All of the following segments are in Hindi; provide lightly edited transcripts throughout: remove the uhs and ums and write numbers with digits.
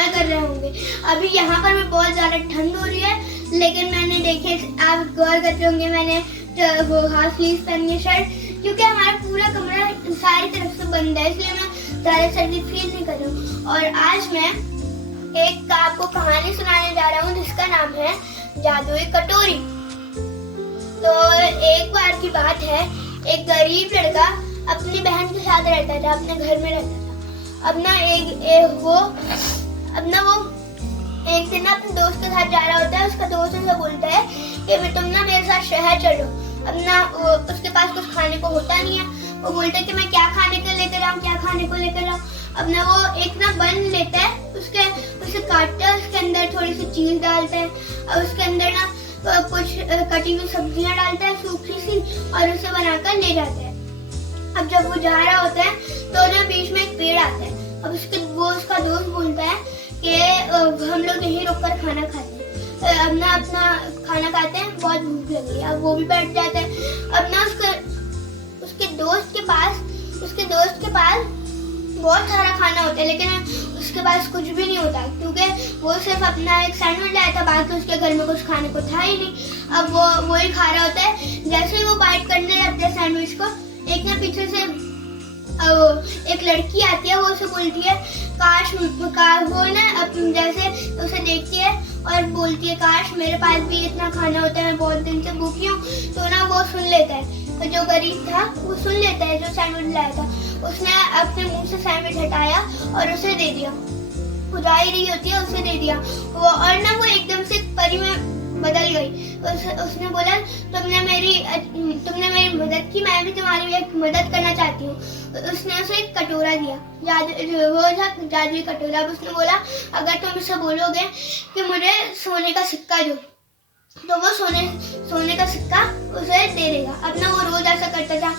एंजॉय कर रहे होंगे। अभी यहाँ पर भी बहुत ज़्यादा ठंड हो रही है, लेकिन मैंने देखे, आप गौर करते होंगे, मैंने वो हाफ स्लीव पहनी है शर्ट, क्योंकि हमारा पूरा कमरा सारी तरफ से बंद है, इसलिए मैं ज़्यादा सर्दी फील नहीं कर रही हूँ। और आज मैं एक आपको कहानी सुनाने जा रहा हूँ जिसका नाम है जादुई कटोरी। तो एक बार की बात है, एक गरीब लड़का अपनी बहन के साथ रहता था, अपने घर में रहता था। अब ना वो एक दिन अपने दोस्त के साथ जा रहा होता है। उसका दोस्त उसे बोलता है कि तुम ना मेरे साथ शहर चलो। अब ना उसके पास कुछ खाने को होता नहीं है। वो बोलता है कि मैं क्या खाने को लेकर आऊँ, क्या खाने को लेकर आऊँ। अब ना वो एक ना बन लेता है, उसे काटता है, उसके अंदर थोड़ी सी चीज डालता है और उसके अंदर ना कुछ कटी हुई सब्जियां डालता है सूखी सी, और उसे बनाकर ले जाता है। अब जब वो जा रहा होता है तो ना बीच में एक पेड़ आता है। अब उसका दोस्त बोलता है कि हम लोग यहीं रुककर खाना खाते हैं। अब ना अपना खाना खाते हैं, बहुत भूख लगी है। अब वो भी बैठ जाता है। अब ना उसके दोस्त के पास बहुत सारा खाना होता है, लेकिन उसके पास कुछ भी नहीं होता, क्योंकि वो सिर्फ अपना एक सैंडविच लाया था, बाकी उसके घर में कुछ खाने को था ही नहीं। अब वो ही खा रहा होता है। जैसे ही वो बाइट करने लगता है सैंडविच को, एक ना पीछे से एक लड़की आती है। वो उसे बोलती है काश, वो ना जैसे उसे देखती है और बोलती है काश मेरे पास भी इतना खाना होता है, मैं बहुत दिन से भूखी हूँ। तो ना वो सुन लेता है, तो जो गरीब था वो सुन लेता है, जो सैंडविच लाया था उसने अपने मुंह से सैंडविच हटाया और उसे दे दिया। वो जा ही रही होती है, उसे दे दिया वो, और ना वो एकदम से परी में बदल गई। उसने बोला तुमने मेरी मदद की, मैं भी तुम्हारी एक मदद करना चाहती हूँ। उसने उसे एक कटोरा दिया, वो था जादुई कटोरा। अब उसने बोला अगर तुम उसे बोलोगे कि मुझे सोने का सिक्का दो, तो वो सोने का सिक्का उसे दे देगा। अब ना वो रोज ऐसा करता था,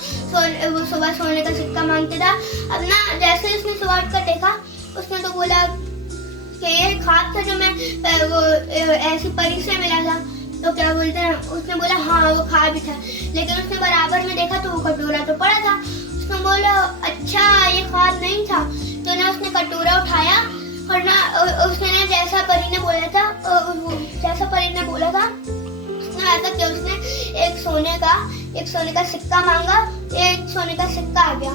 वो सुबह सोने का सिक्का मांगता था। अब ना जैसे उसने सुबह उठकर देखा, उसने तो बोला कि ये ख्वाब था जो मैं वो ऐसी परी से मिला था। तो क्या बोलते हैं, उसने बोला हाँ वो ख्वाब ही था, लेकिन उसने बराबर में देखा तो वो कटोरा तो पड़ा था। उसने बोला अच्छा ये ख्वाब नहीं था। तो ना उसने कटोरा उठाया और ना उसने ना जैसा परी ने बोला था उसने ऐसा किया। उसने एक सोने का सिक्का मांगा, एक सोने का सिक्का आ गया।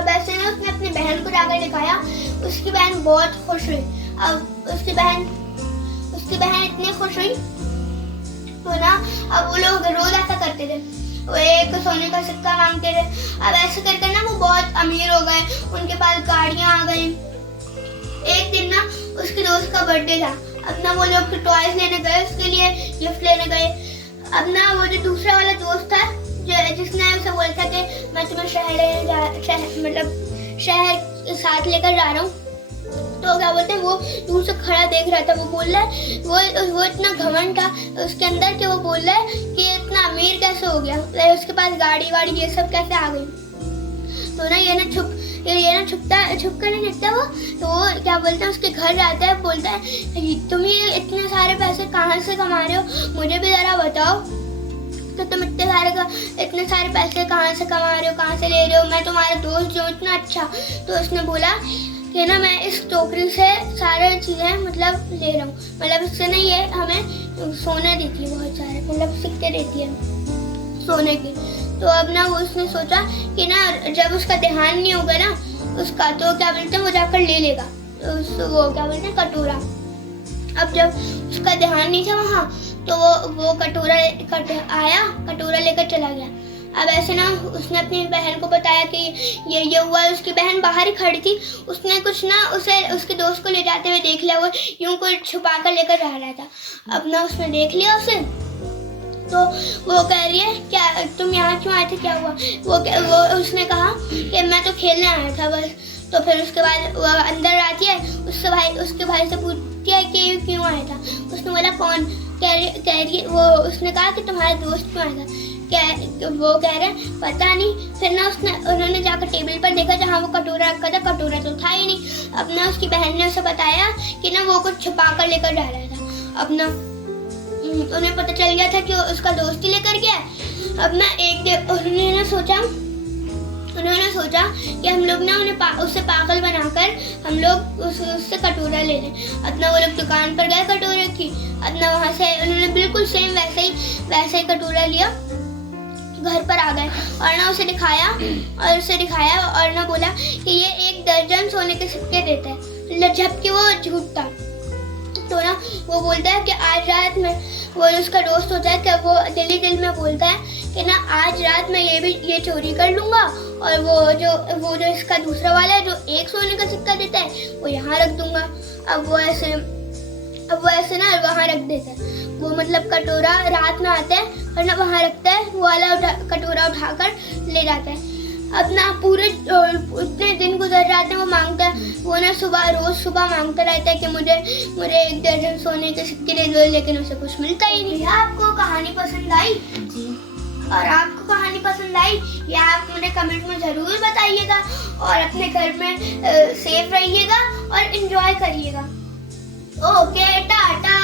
अब ऐसे ना उसने अपनी बहन को जाकर दिखाया। उसकी बहन बहुत खुश हुई। अब उसकी बहन इतनी खुश हुई तो ना अब वो लोग रोज ऐसा करते थे, वो एक सोने का सिक्का मांगते थे। अब ऐसे कर ना वो बहुत अमीर हो गए, उनके पास गाड़ियां आ गई। एक दिन ना उसके दोस्त का बर्थडे था। अब ना वो लोग टॉयज लेने गए, उसके लिए गिफ्ट लेने गए। अब ना वो जो दूसरा वाला दोस्त था जिसने उसे बोला था कि मैं तुम्हें शहर साथ लेकर जा रहा हूँ, तो क्या बोलते हैं वो दूर से खड़ा देख रहा था। वो बोल रहा है वो इतना घमंड था उसके अंदर कि वो बोल रहा है कि इतना अमीर कैसे हो गया, उसके पास गाड़ी वाड़ी ये सब कैसे आ गई। तो ना ये ना छुप कर नहीं दिखता वो, तो वो क्या बोलते हैं उसके घर जाता है, बोलता है तुम ये इतने सारे पैसे कहाँ से कमा रहे हो, मुझे भी जरा बताओ। तो तुम इतने सारे पैसे कहाँ से कमा रहे हो, कहाँ से ले रहे हो, मैं तुम्हारा दोस्त जो इतना अच्छा। तो उसने बोला कि ना मैं इस टोकरी से सारे चीजें मतलब ले रहा हूँ, मतलब इससे ना ये हमें सोना देती है, बहुत सारे मतलब सिक्के देती है सोने के। तो अब ना उसने सोचा कि ना जब उसका ध्यान नहीं होगा ना उसका, तो क्या बोलते हैं वो जाकर ले लेगा वो क्या बोलते हैं कटोरा। अब जब उसका ध्यान नहीं था वहाँ, तो वो कटोरा लेकर चला गया। अब ऐसे ना उसने अपनी बहन को बताया कि ये हुआ। उसकी बहन बाहर ही खड़ी थी, उसने कुछ ना उसके दोस्त को ले जाते हुए देख लिया, वो यूं कुछ छुपा कर लेकर जा रहा था। अब ना उसने देख लिया उसे, तो वो कह रही है क्या तुम यहाँ क्यों आए थे, क्या हुआ। वो उसने कहा कि मैं तो खेलने आया था बस। तो फिर उसके बाद वो अंदर आती है, उसके भाई से पूछती है कि क्यों आया था। उसने बोला कौन, कह रही वो उसने कहा कि तुम्हारा दोस्त क्यों आया था। वो कह रहे पता नहीं। फिर ना उन्होंने जाकर टेबल पर देखा जहाँ वो कटोरा रखा था, कटोरा तो था ही नहीं। अब ना उसकी बहन ने उसे बताया कि ना वो कुछ छुपा कर लेकर जा रहा था। अब ना उन्हें पता चल गया था कि उसका दोस्त ही लेकर गया। अब ना एक दिन उन्होंने ना सोचा, उन्होंने सोचा कि हम लोग ना उससे पागल बनाकर हम लोग उससे कटोरा ले लें। अपना वो लोग दुकान पर गए कटोरे की, अपना वहाँ से उन्होंने बिल्कुल सेम वैसे ही कटोरा लिया, घर पर आ गए और ना उसे दिखाया और ना बोला कि ये 1 दर्जन सोने के सिक्के देता है, जबकि वो झूठ था। तो ना वो बोलता है कि आज रात में, वो उसका दोस्त होता है कि वो दिल में बोलता है कि ना आज रात में ये चोरी कर लूंगा और वो जो इसका दूसरा वाला है जो 1 सोने का सिक्का देता है वो यहाँ रख दूंगा। अब वो ऐसे ना वहाँ रख देता है। वो मतलब कटोरा रात में आता है और ना वहाँ रखता है, वो वाला कटोरा उठाकर ले जाता है। अब ना पूरे उतने दिन गुजर जाते हैं, वो मांगता है, वो ना रोज सुबह मांगता रहता है कि मुझे 1 दर्जन सोने के सिक्के दे दो, लेकिन उसे कुछ मिलता ही नहीं। आपको कहानी पसंद आई? जी। और आपको कहानी पसंद आई या आप मुझे कमेंट में जरूर बताइएगा और अपने घर में सेफ रहिएगा और एंजॉय करिएगा। ओके, टाटा।